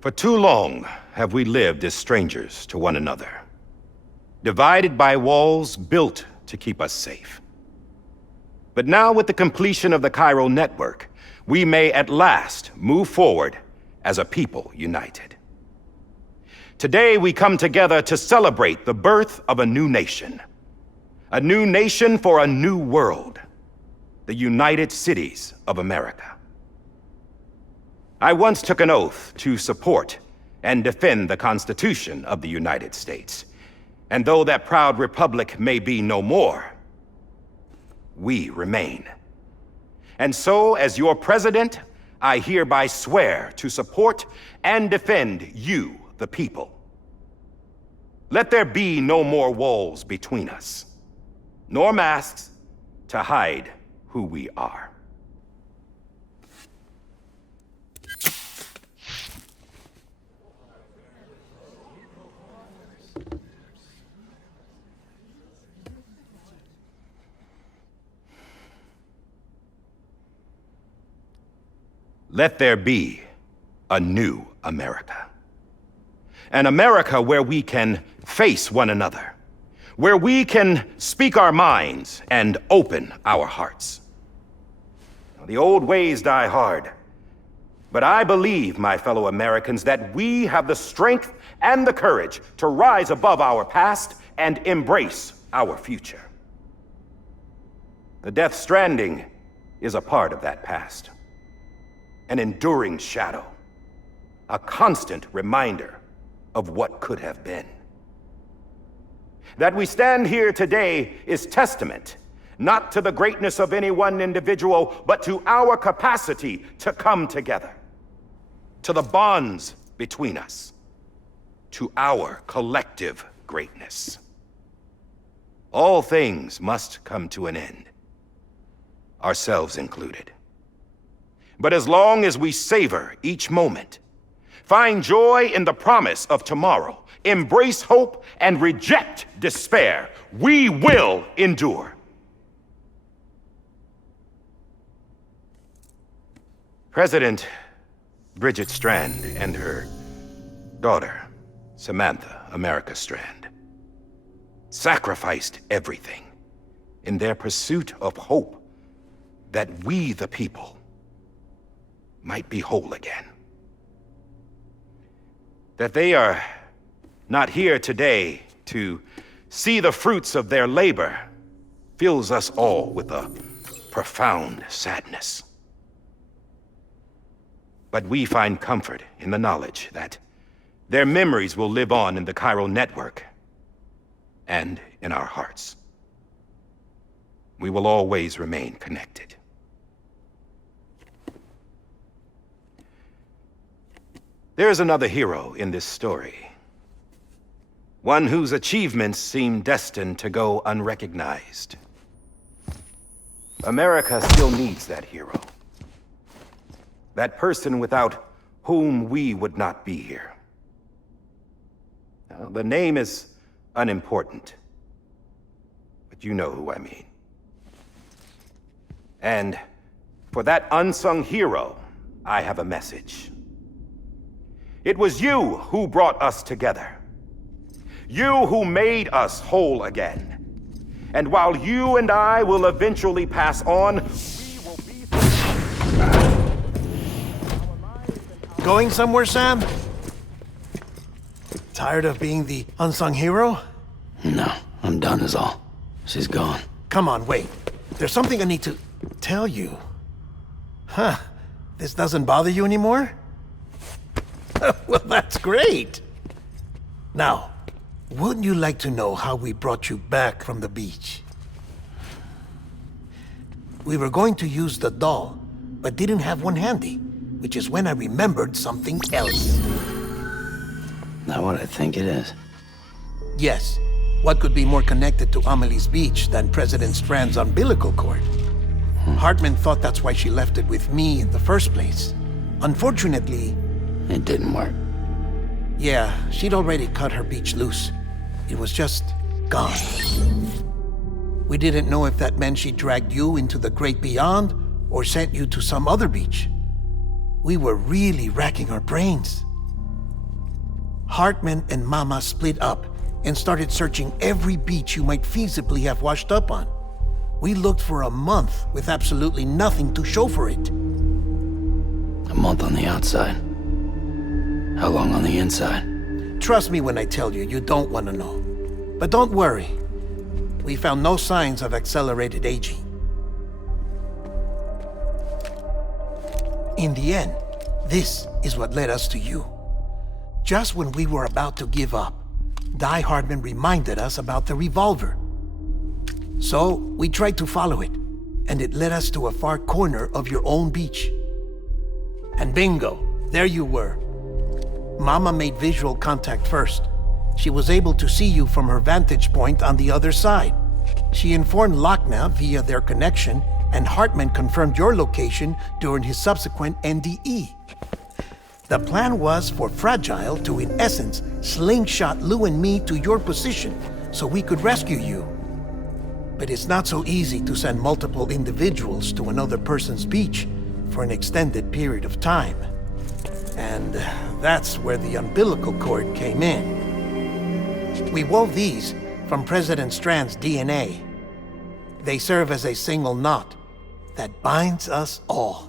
For too long have we lived as strangers to one another, divided by walls built to keep us safe. But now, with the completion of the chiral network, we may at last move forward as a people united. Today, we come together to celebrate the birth of a new nation for a new world, the United Cities of America. I once took an oath to support and defend the Constitution of the United States. And though that proud republic may be no more, we remain. And so, as your president, I hereby swear to support and defend you, the people. Let there be no more walls between us, nor masks to hide who we are. Let there be a new America. An America where we can face one another, where we can speak our minds and open our hearts. The old ways die hard, but I believe, my fellow Americans, that we have the strength and the courage to rise above our past and embrace our future. The Death Stranding is a part of that past. An enduring shadow, a constant reminder of what could have been. That we stand here today is testament, not to the greatness of any one individual, but to our capacity to come together, to the bonds between us, to our collective greatness. All things must come to an end, ourselves included. But as long as we savor each moment, find joy in the promise of tomorrow, embrace hope, and reject despair, we will endure. President Bridget Strand and her daughter, Samantha America Strand, sacrificed everything in their pursuit of hope that we, the people, might be whole again. That they are not here today to see the fruits of their labor fills us all with a profound sadness. But we find comfort in the knowledge that their memories will live on in the chiral network and in our hearts. We will always remain connected. There is another hero in this story. One whose achievements seem destined to go unrecognized. America still needs that hero. That person without whom we would not be here. Now, the name is unimportant, but you know who I mean. And for that unsung hero, I have a message. It was you who brought us together. You who made us whole again. And while you and I will eventually pass on, we will be... Going somewhere, Sam? Tired of being the unsung hero? No, I'm done is all. She's gone. Come on, wait. There's something I need to tell you. Huh. This doesn't bother you anymore? Well, that's great. Now, wouldn't you like to know how we brought you back from the beach? We were going to use the doll, but didn't have one handy, which is when I remembered something else. Not what I think it is. Yes. What could be more connected to Amelie's beach than President Strand's umbilical cord? Hartman thought that's why she left it with me in the first place. Unfortunately... It didn't work. Yeah, she'd already cut her beach loose. It was just gone. We didn't know if that meant she dragged you into the great beyond or sent you to some other beach. We were really racking our brains. Hartman and Mama split up and started searching every beach you might feasibly have washed up on. We looked for a month with absolutely nothing to show for it. A month on the outside. How long on the inside? Trust me when I tell you, you don't want to know. But don't worry. We found no signs of accelerated aging. In the end, this is what led us to you. Just when we were about to give up, Die Hardman reminded us about the revolver. So, we tried to follow it, and it led us to a far corner of your own beach. And bingo, there you were. Mama made visual contact first. She was able to see you from her vantage point on the other side. She informed Lochner via their connection, and Hartman confirmed your location during his subsequent NDE. The plan was for Fragile to, in essence, slingshot Lou and me to your position so we could rescue you. But it's not so easy to send multiple individuals to another person's beach for an extended period of time. And that's where the umbilical cord came in. We wove these from President Strand's DNA. They serve as a single knot that binds us all.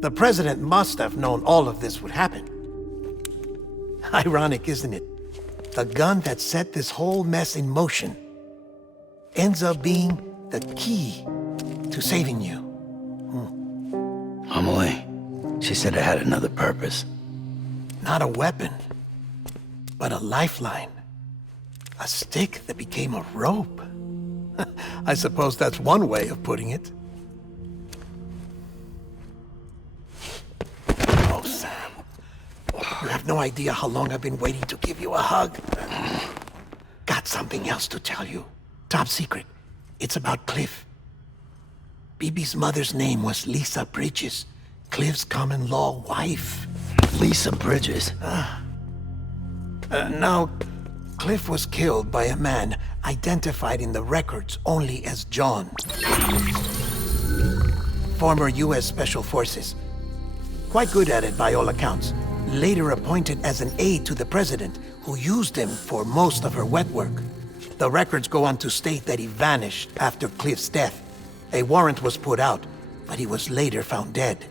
The President must have known all of this would happen. Ironic, isn't it? The gun that set this whole mess in motion ends up being the key to saving you. Amelie, she said it had another purpose. Not a weapon, but a lifeline. A stick that became a rope. I suppose that's one way of putting it. Oh, Sam. You have no idea how long I've been waiting to give you a hug. Got something else to tell you. Top secret. It's about Cliff. Bibi's mother's name was Lisa Bridges, Cliff's common-law wife. Lisa Bridges? Now, Cliff was killed by a man identified in the records only as John. Former U.S. Special Forces. Quite good at it by all accounts. Later appointed as an aide to the president, who used him for most of her wet work. The records go on to state that he vanished after Cliff's death. A warrant was put out, but he was later found dead.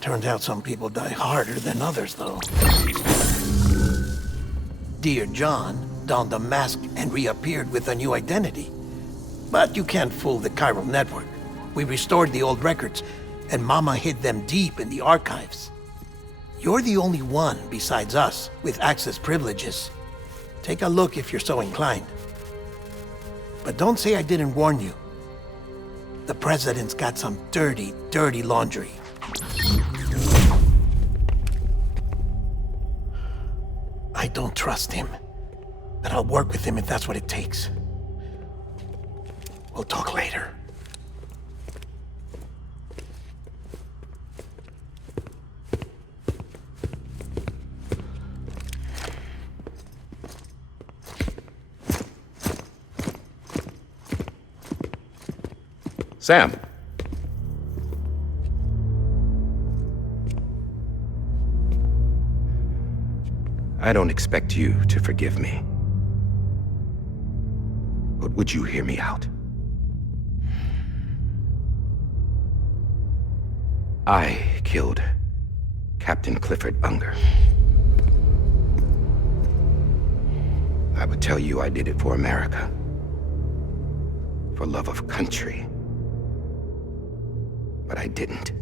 Turned out some people die harder than others, though. Dear John donned a mask and reappeared with a new identity. But you can't fool the chiral network. We restored the old records, and Mama hid them deep in the archives. You're the only one besides us with access privileges. Take a look if you're so inclined. But don't say I didn't warn you. The president's got some dirty, dirty laundry. I don't trust him, but I'll work with him if that's what it takes. We'll talk later. Sam. I don't expect you to forgive me. But would you hear me out? I killed Captain Clifford Unger. I would tell you I did it for America. For love of country. But I didn't.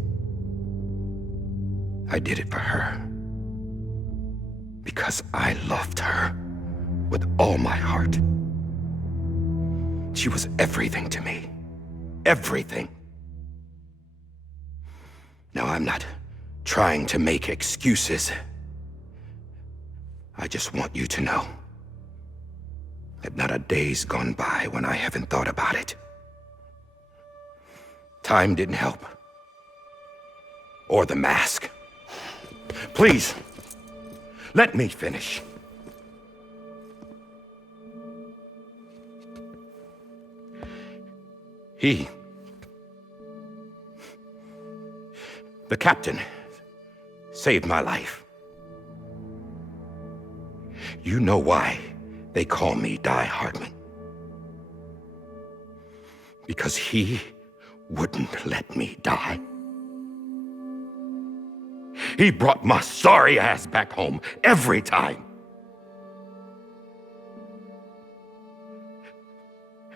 I did it for her. Because I loved her with all my heart. She was everything to me. Everything. Now, I'm not trying to make excuses. I just want you to know that not a day's gone by when I haven't thought about it. Time didn't help. Or the mask. Please, let me finish. The captain, saved my life. You know why they call me Die Hardman. Because he wouldn't let me die. He brought my sorry ass back home every time.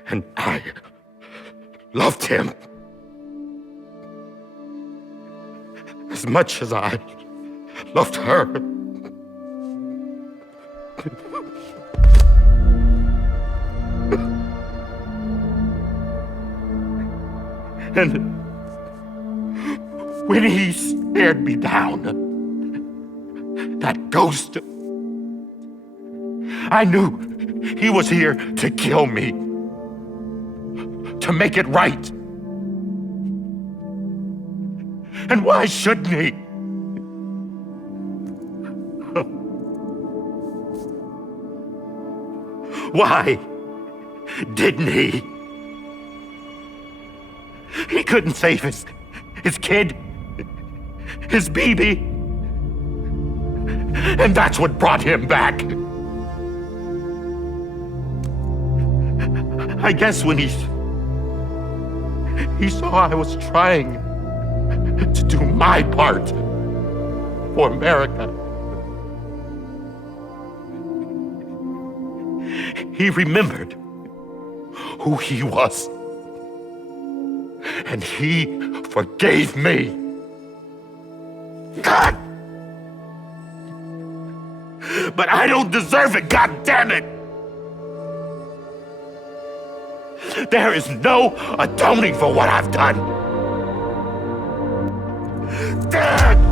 And I loved him as much as I loved her. And when he stared me down, that ghost, I knew he was here to kill me, to make it right. And why shouldn't he? Why didn't he? He couldn't save his kid, his baby. And that's what brought him back. I guess when he saw I was trying to do my part for America, he remembered who he was. And he forgave me. God! But I don't deserve it, God damn it! There is no atoning for what I've done. God!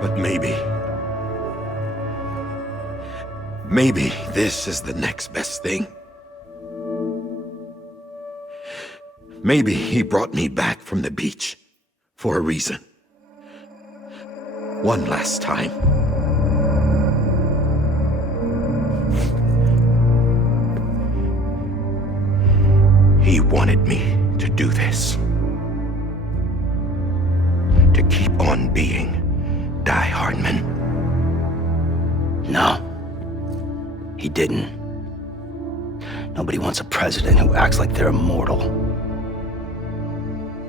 But maybe this is the next best thing. Maybe he brought me back from the beach for a reason. One last time. He wanted me to do this. To keep on being Die Hardman. No, he didn't. Nobody wants a president who acts like they're immortal.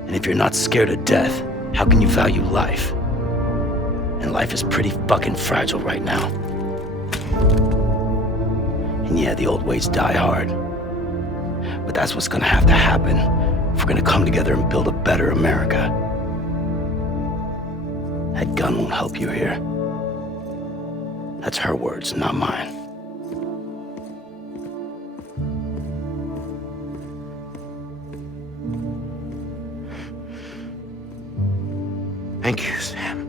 And if you're not scared of death, how can you value life? And life is pretty fucking fragile right now. And yeah, the old ways die hard. But that's what's gonna have to happen if we're gonna come together and build a better America. That gun won't help you here. That's her words, not mine. Thank you, Sam.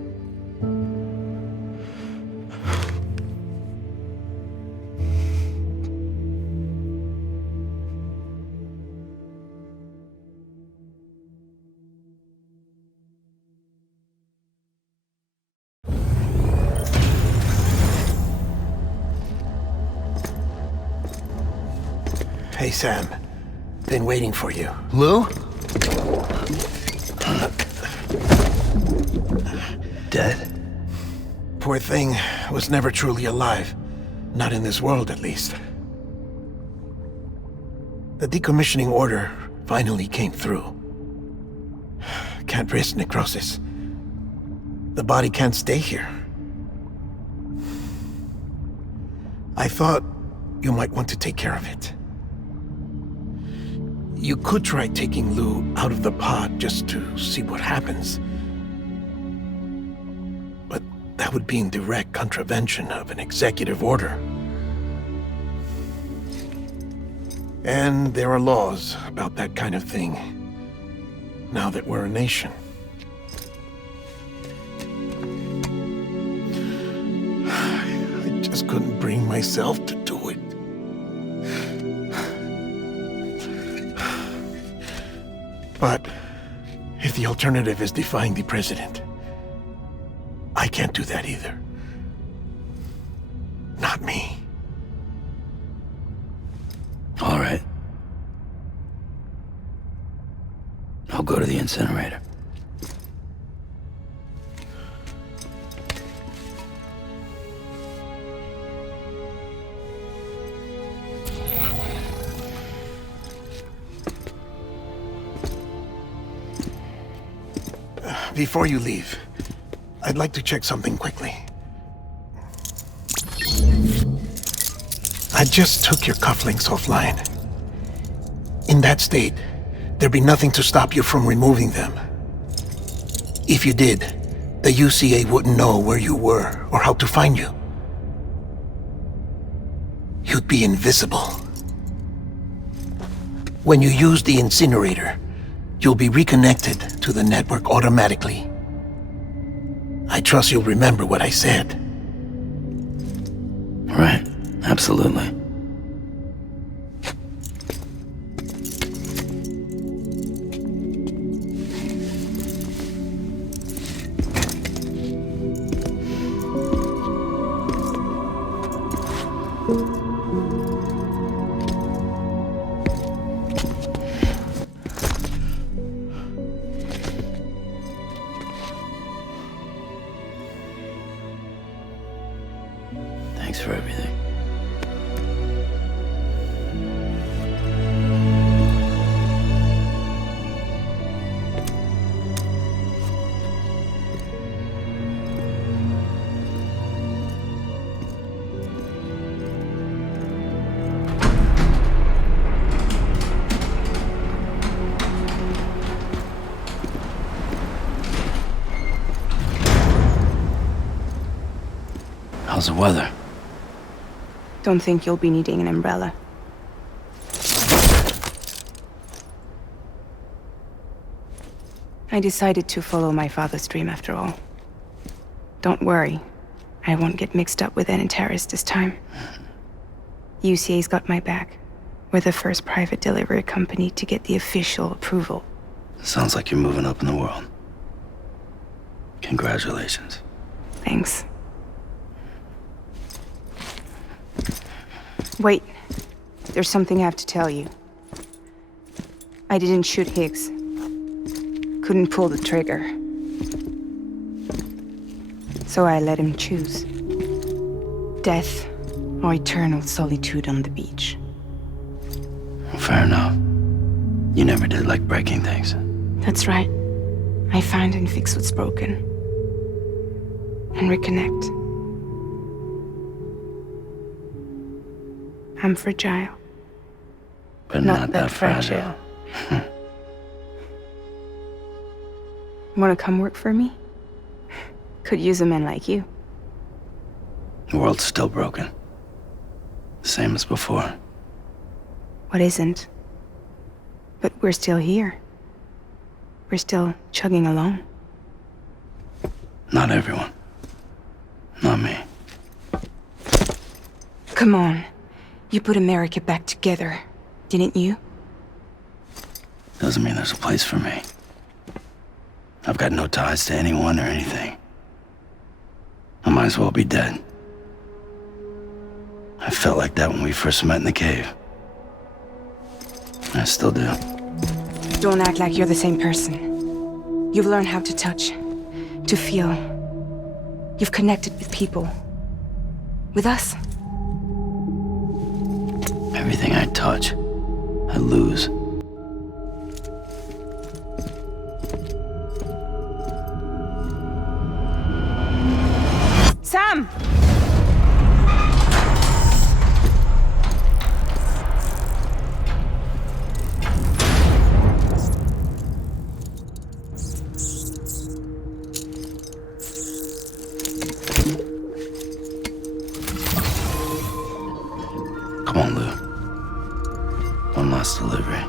Hey, Sam. Been waiting for you. Lou? Dead? Poor thing was never truly alive. Not in this world, at least. The decommissioning order finally came through. Can't risk necrosis. The body can't stay here. I thought you might want to take care of it. You could try taking Lou out of the pod just to see what happens. But that would be in direct contravention of an executive order. And there are laws about that kind of thing, now that we're a nation. just couldn't bring myself to do it. But if the alternative is defying the president, I can't do that either. Not me. All right. I'll go to the incinerator. Before you leave, I'd like to check something quickly. I just took your cufflinks offline. In that state, there'd be nothing to stop you from removing them. If you did, the UCA wouldn't know where you were or how to find you. You'd be invisible. When you use the incinerator, you'll be reconnected to the network automatically. I trust you'll remember what I said. Right. Absolutely. Thanks for everything. How's the weather? Don't think you'll be needing an umbrella. I decided to follow my father's dream after all. Don't worry, I won't get mixed up with any terrorists this time. UCA's got my back. We're the first private delivery company to get the official approval. Sounds like you're moving up in the world. Congratulations. Thanks. Wait, there's something I have to tell you. I didn't shoot Higgs. Couldn't pull the trigger. So I let him choose. Death or eternal solitude on the beach. Fair enough. You never did like breaking things. That's right. I find and fix what's broken. And reconnect. I'm fragile. But not that fragile. Wanna come work for me? Could use a man like you. The world's still broken. Same as before. What isn't? But we're still here. We're still chugging along. Not everyone. Not me. Come on. You put America back together, didn't you? Doesn't mean there's a place for me. I've got no ties to anyone or anything. I might as well be dead. I felt like that when we first met in the cave. I still do. Don't act like you're the same person. You've learned how to touch, to feel. You've connected with people. With us. Everything I touch, I lose. Sam! Come on, Lou. One last delivery.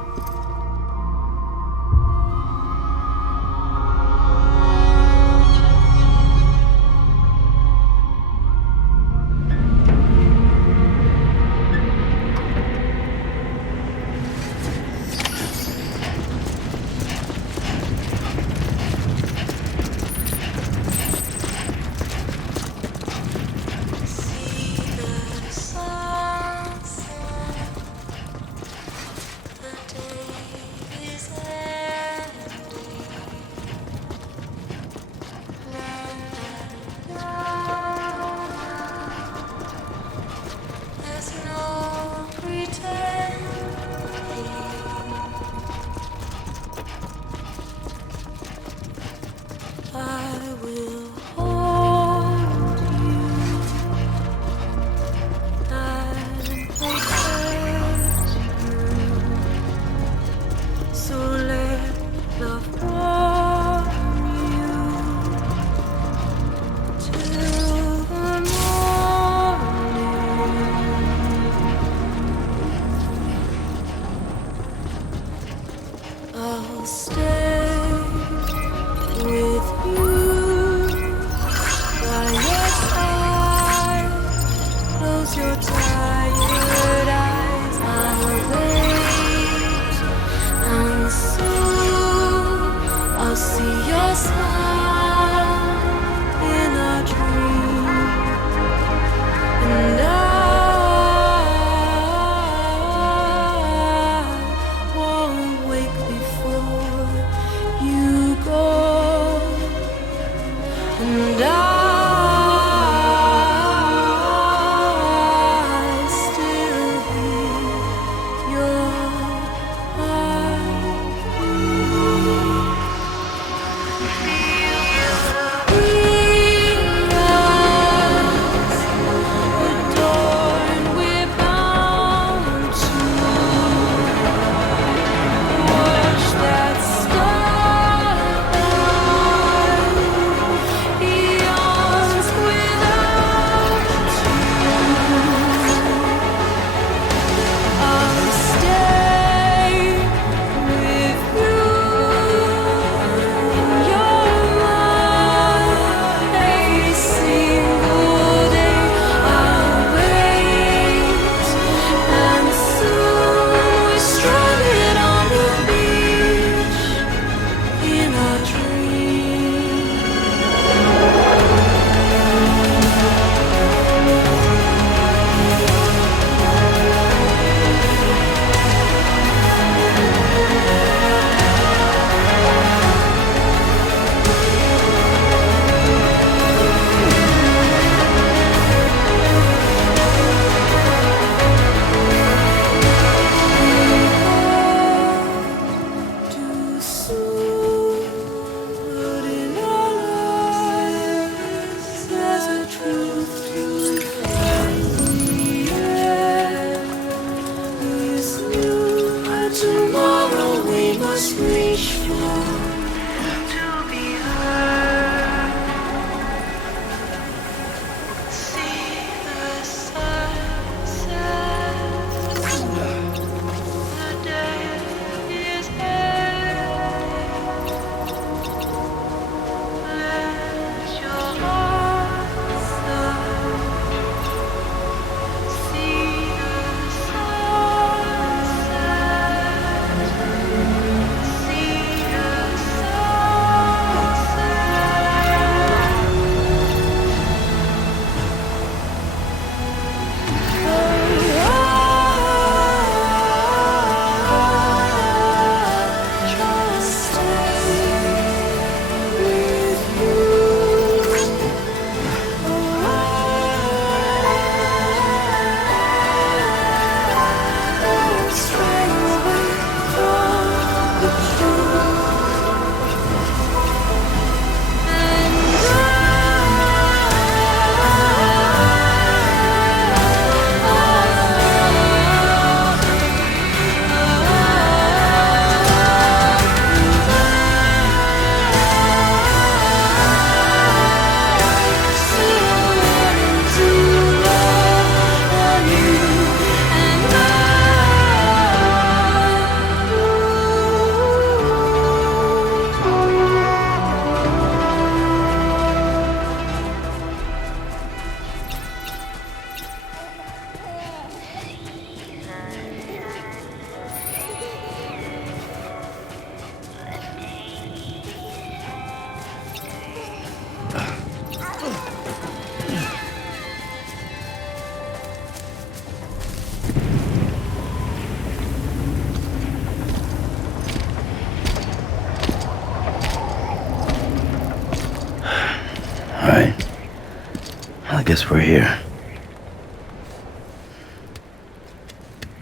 guess we're here.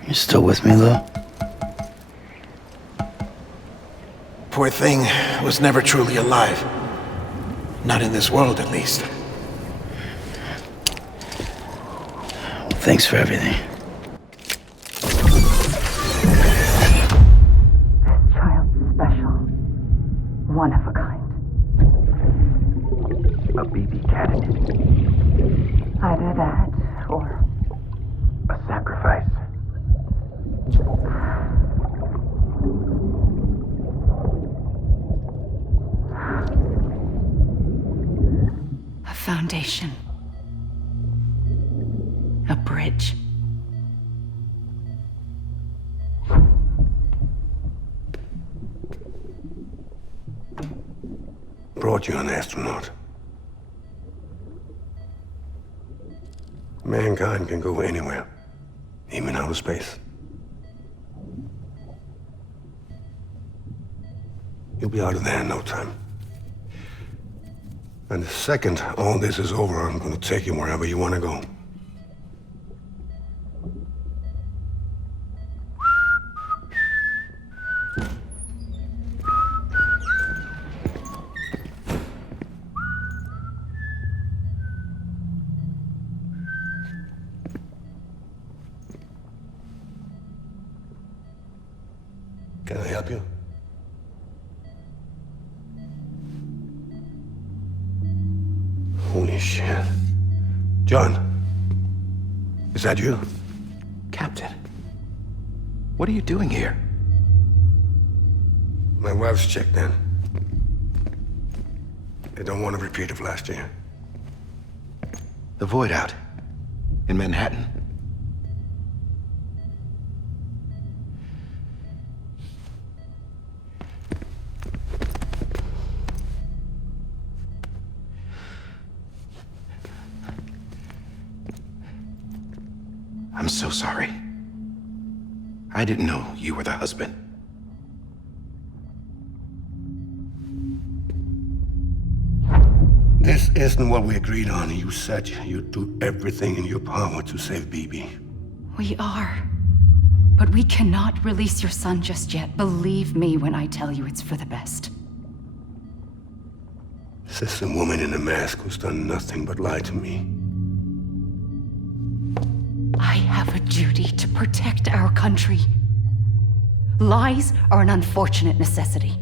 You still with me, though? Poor thing was never truly alive. Not in this world, at least. Well, thanks for everything. Child's special. One of a kind. A baby candidate. Either that, or A sacrifice. a foundation. A bridge. brought you an astronaut? Mankind can go anywhere, even outer space. You'll be out of there in no time. And the second all this is over, I'm gonna take you wherever you wanna go. Can I help you? Holy shit. John, is that you? Captain, what are you doing here? My wife's checked in. They don't want a repeat of last year. The Void out in Manhattan. I'm so sorry. I didn't know you were the husband. This isn't what we agreed on. You said you'd do everything in your power to save BB. We are. But we cannot release your son just yet. Believe me when I tell you it's for the best. This is a woman in a mask who's done nothing but lie to me. I have a duty to protect our country. Lies are an unfortunate necessity.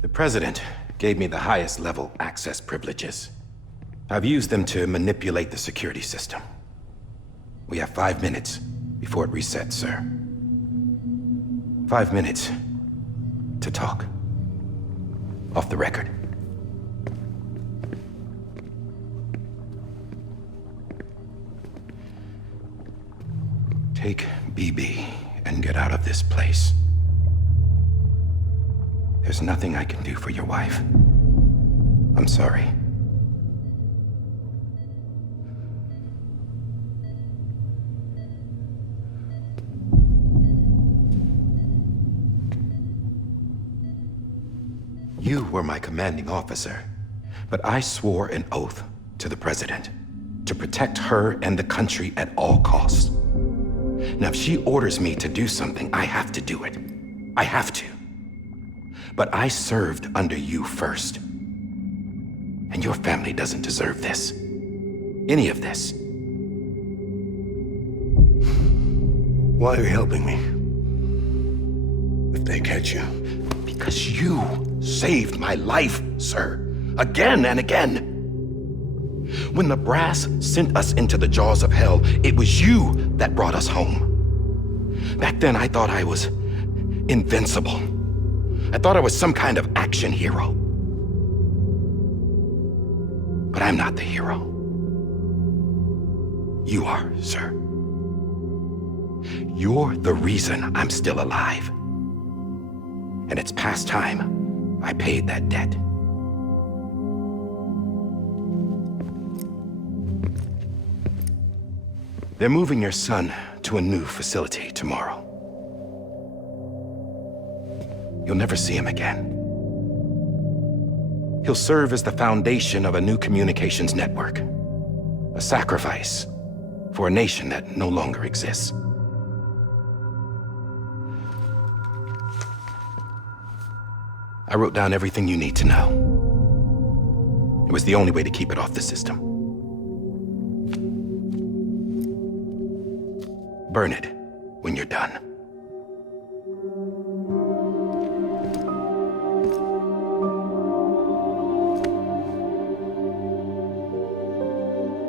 The President gave me the highest level access privileges. I've used them to manipulate the security system. We have 5 minutes before it resets, sir. 5 minutes to talk. Off the record. Take BB and get out of this place. There's nothing I can do for your wife. I'm sorry. You were my commanding officer, but I swore an oath to the President to protect her and the country at all costs. Now, if she orders me to do something, I have to do it. I have to. But I served under you first. And your family doesn't deserve this. Any of this. Why are you helping me? If they catch you. Because you saved my life, sir. Again and again. When the brass sent us into the jaws of hell, it was you that brought us home. Back then, I thought I was invincible. I thought I was some kind of action hero. But I'm not the hero. You are, sir. You're the reason I'm still alive. And it's past time I paid that debt. They're moving your son to a new facility tomorrow. You'll never see him again. He'll serve as the foundation of a new communications network. A sacrifice for a nation that no longer exists. I wrote down everything you need to know. It was the only way to keep it off the system. Burn it when you're done.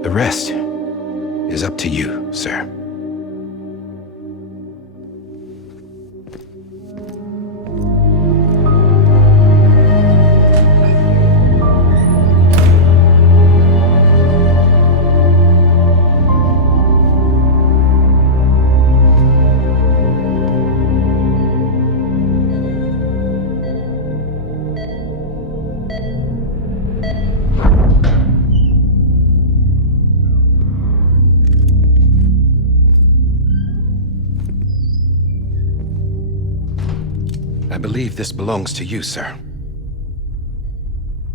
The rest is up to you, sir. believe this belongs to you, sir.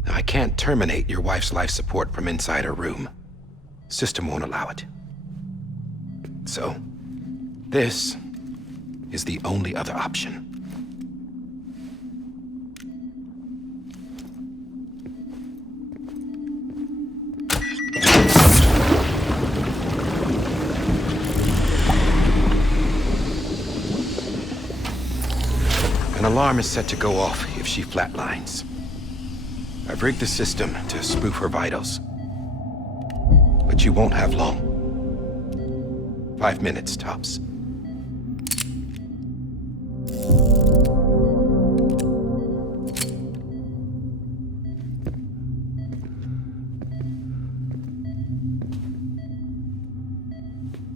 I can't terminate your wife's life support from inside her room. System won't allow it. So, this is the only other option. An alarm is set to go off if she flatlines. I've rigged the system to spoof her vitals. But you won't have long. 5 minutes, tops.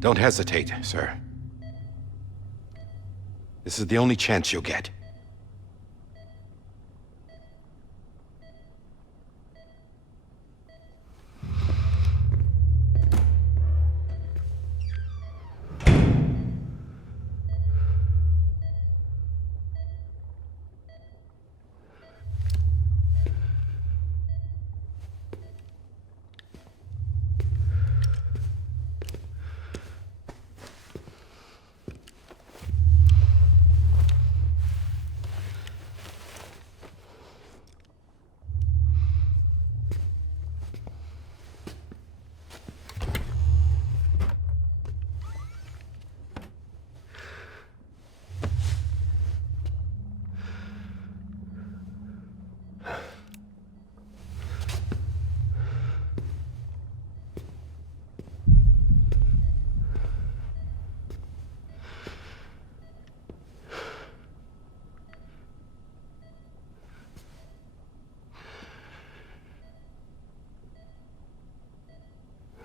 Don't hesitate, sir. This is the only chance you'll get.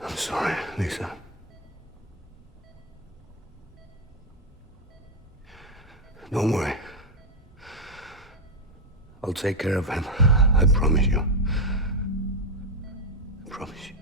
I'm sorry, Lisa. Don't worry. I'll take care of him. I promise you. I promise you.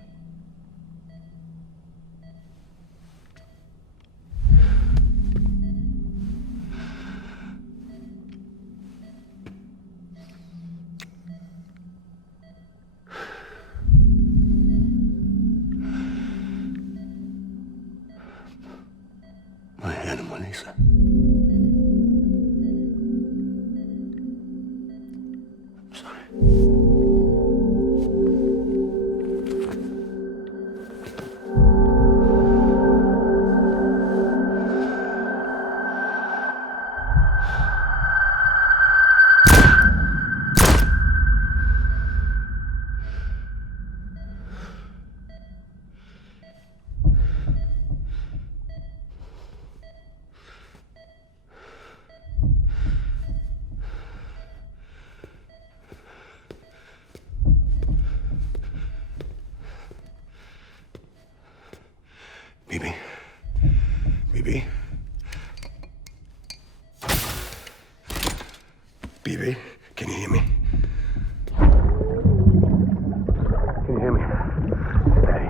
My animal, Lisa. I'm sorry. Bibi. Bibi. Bibi, can you hear me? Can you hear me? Steady.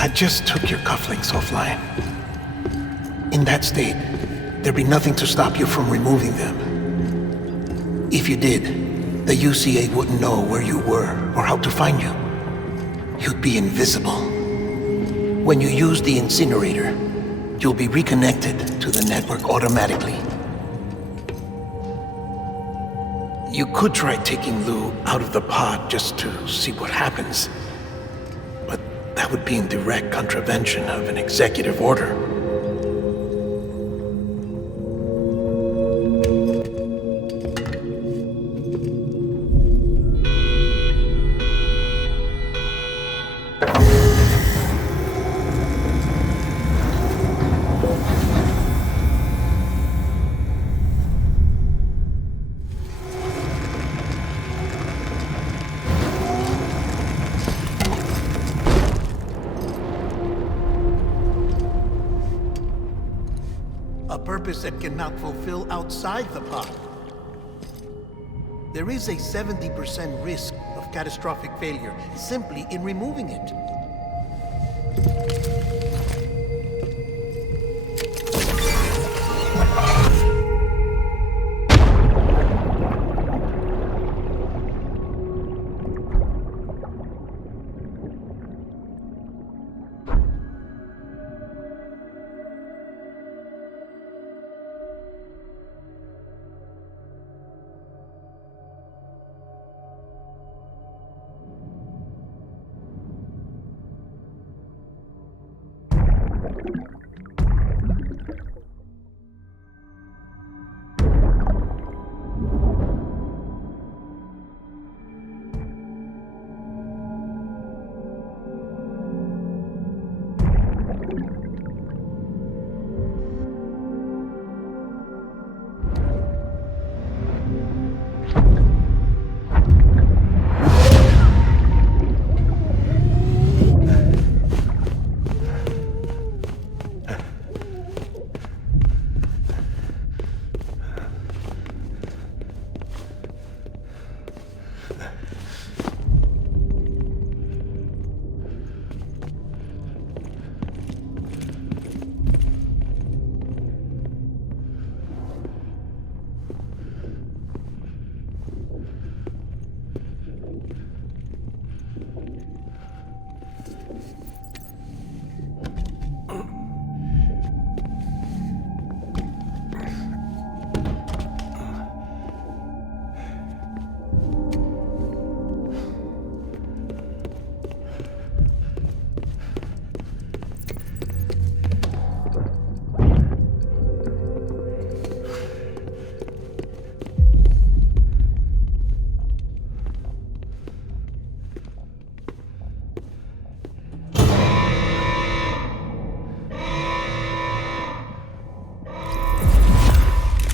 I just took your cufflinks offline. In that state, there'd be nothing to stop you from removing them. If you did, the UCA wouldn't know where you were or how to find you. You'd be invisible. When you use the incinerator, you'll be reconnected to the network automatically. You could try taking Lou out of the pod just to see what happens. But that would be in direct contravention of an executive order. A purpose it cannot fulfill outside the pod. There is a 70% risk of catastrophic failure simply in removing it.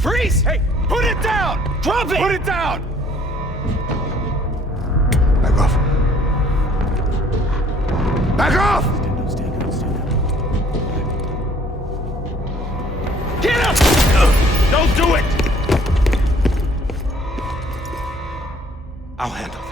Freeze! Hey, put it down! Drop it! Put it down! Back off. Back off! Get up! Don't do it! I'll handle this.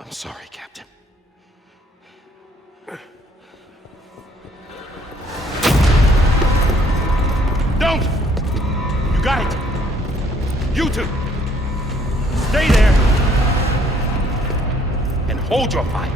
I'm sorry, Captain. Don't! You got it! You two! Stay there! And hold your fire!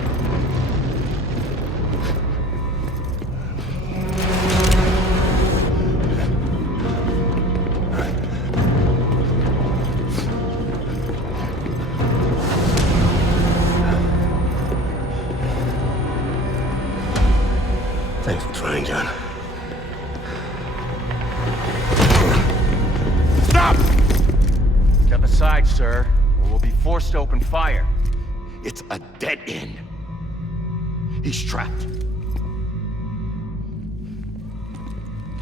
Thanks for trying, John. Stop! Step aside, sir, or we'll be forced to open fire. It's a dead end. He's trapped.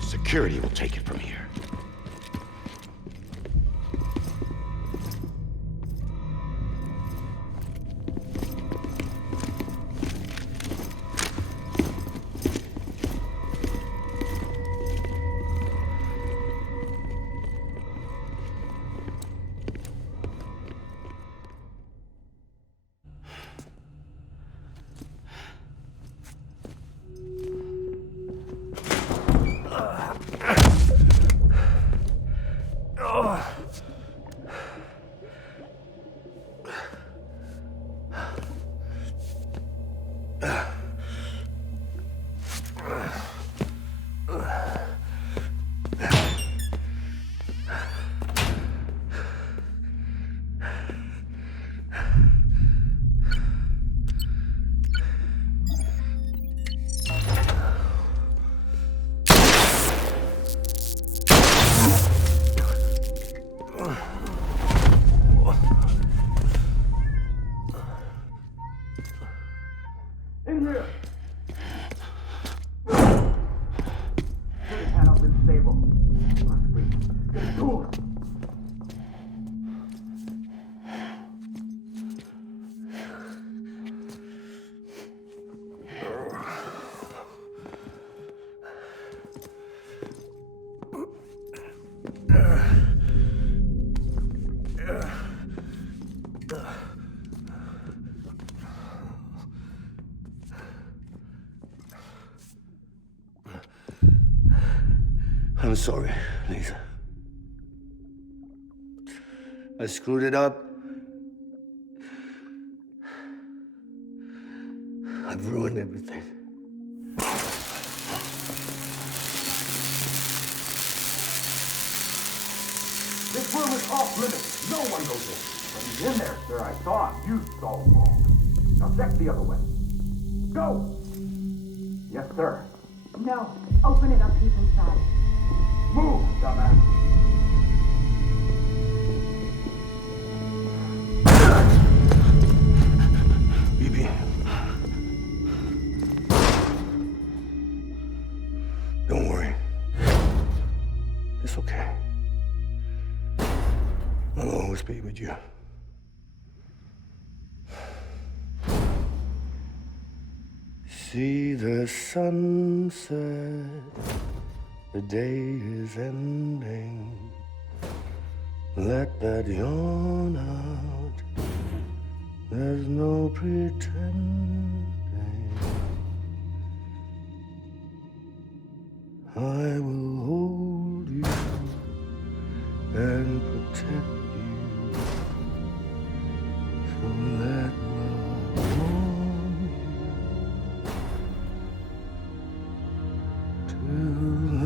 Security will take it from here. I'm sorry, Lisa. I screwed it up. I've ruined everything. This room is off limits. No one goes in. But he's in there, sir. I saw him. You saw him wrong. Now check the other way. Go! Yes, sir. No. Open it up. He's inside. Move, dumbass. Bibi. Don't worry. It's okay. I'll always be with you. See the sunset, the day is ending. Let that yawn out, there's no pretending. I will hold you and protect you. So let love warm you till the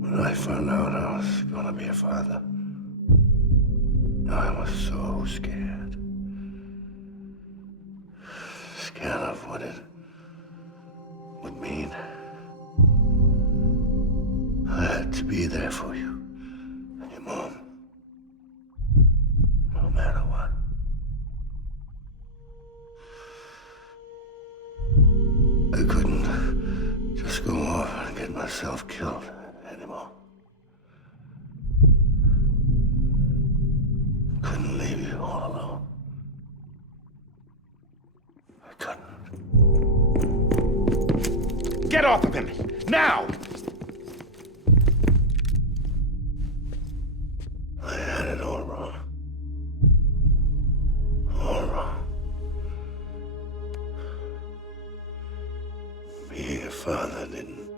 When I found out I was gonna be a father, I was so scared. Scared of what it would mean. I had to be there for you and your mom, no matter what. I couldn't just go off and get myself killed anymore. Couldn't leave you all alone. I couldn't. Get off of him! Now! I had it all wrong. All wrong. Being a father didn't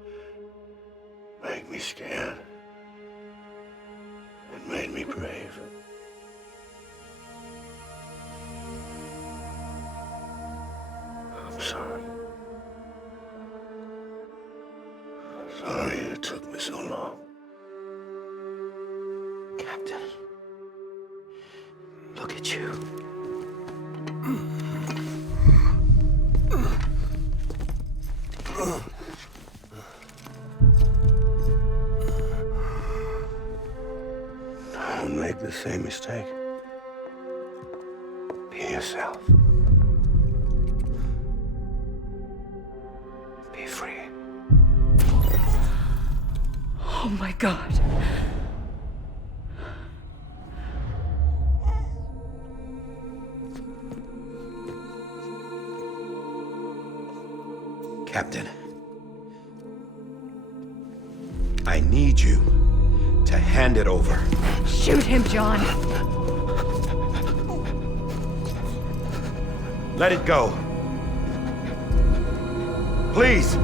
make me scared. It made me brave. I'm sorry. Sorry it took me so long. Captain, look at you. Don't make the same mistake. Be yourself. Be free. Oh my God. Captain, I need you to hand it over. Shoot him, John. Let it go. Please.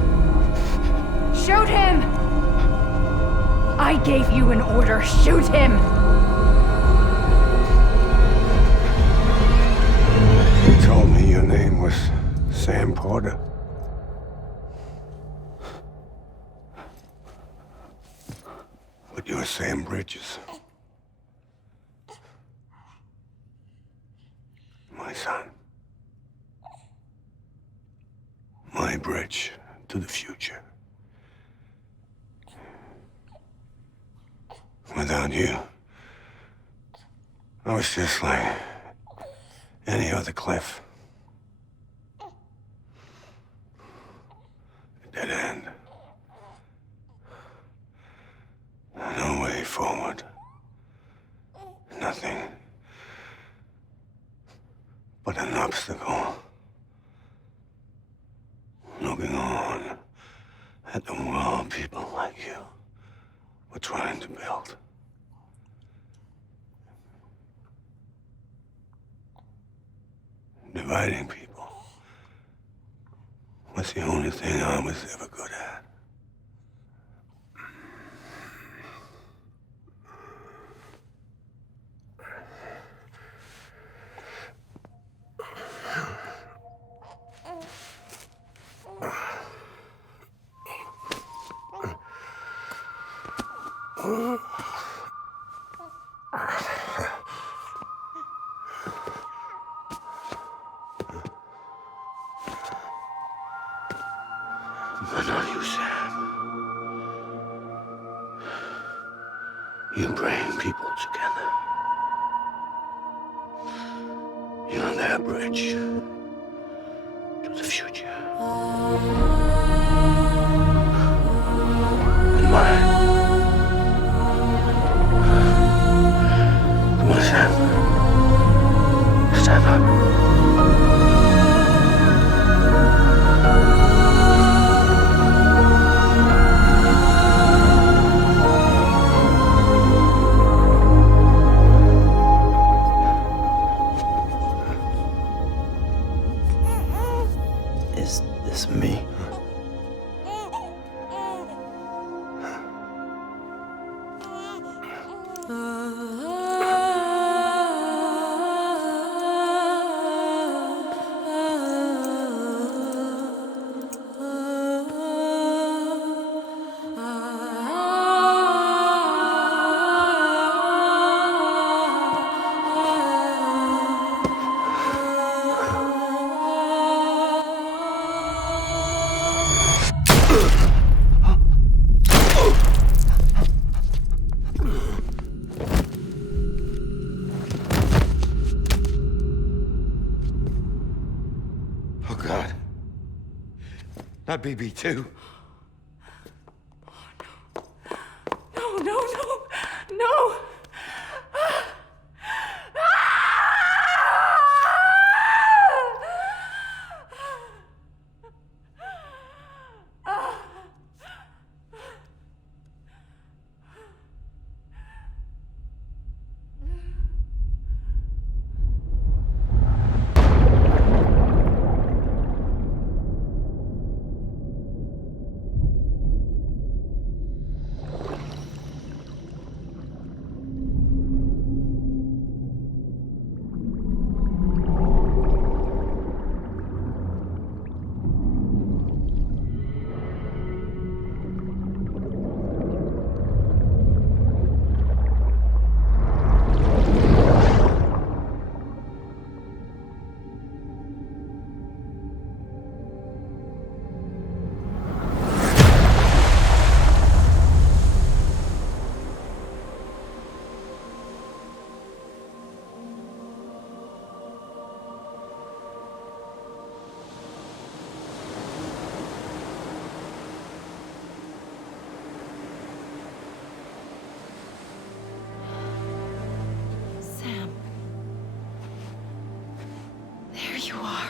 Shoot him! I gave you an order. Shoot him! You told me your name was Sam Porter. But you're Sam Bridges. My son. My bridge to the future. Without you, I was just like any other Cliff. dead end. No way forward. Nothing but an obstacle. Looking on at the world people like you were trying to build. Dividing people was the only thing I was ever good at. But not you, Sam. You bring people together. You're their bridge to the future. And mine. Come on, Sam. Stand up. Is this me? Oh, God. Not BB2. No, no, no, no! Sam. There you are.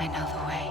I know the way.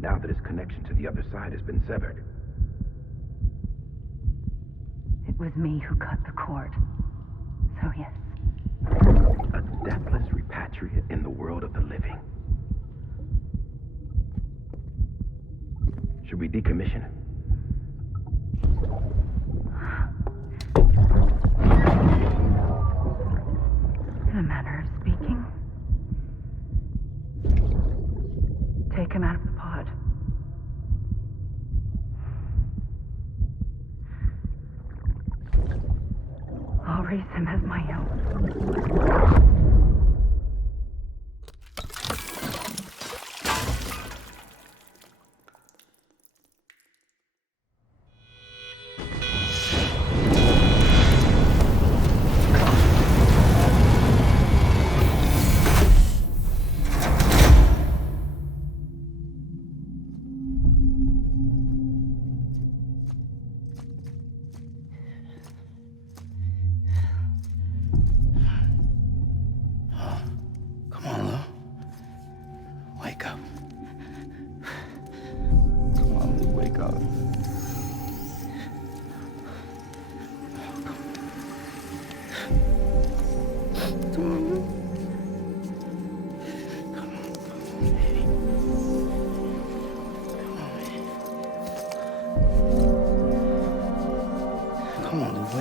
Now that his connection to the other side has been severed. It was me who cut the cord. So yes. A deathless repatriate in the world of the living. Should we decommission him? In a manner of speaking. Take him out of the pod. I'll raise him as my own.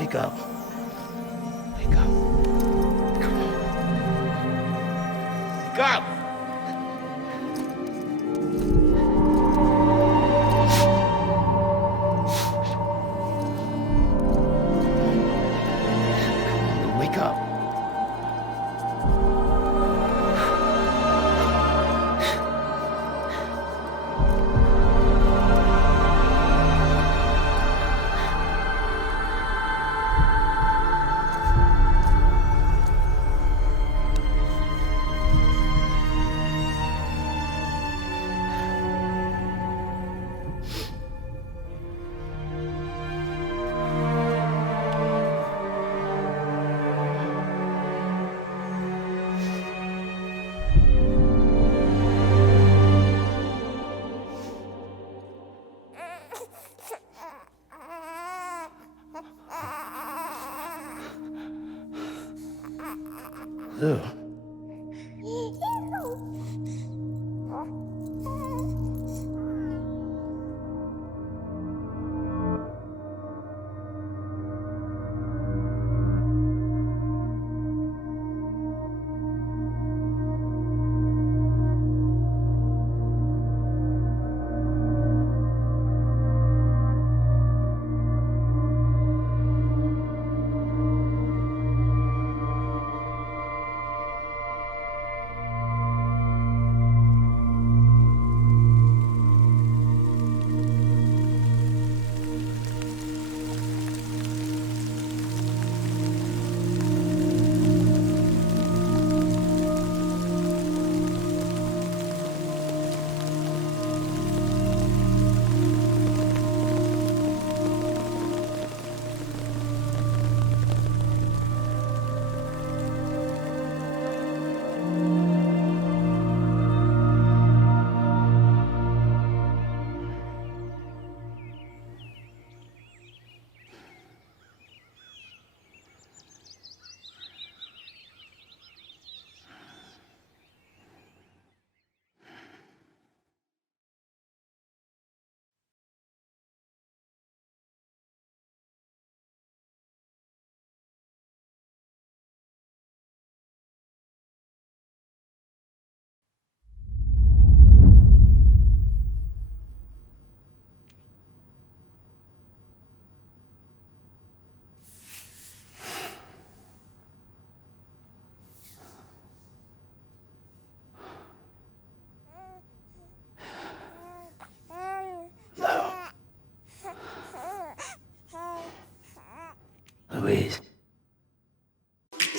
Wake up. Wake up. Come on. Wake up! Come on, wake up.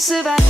survive.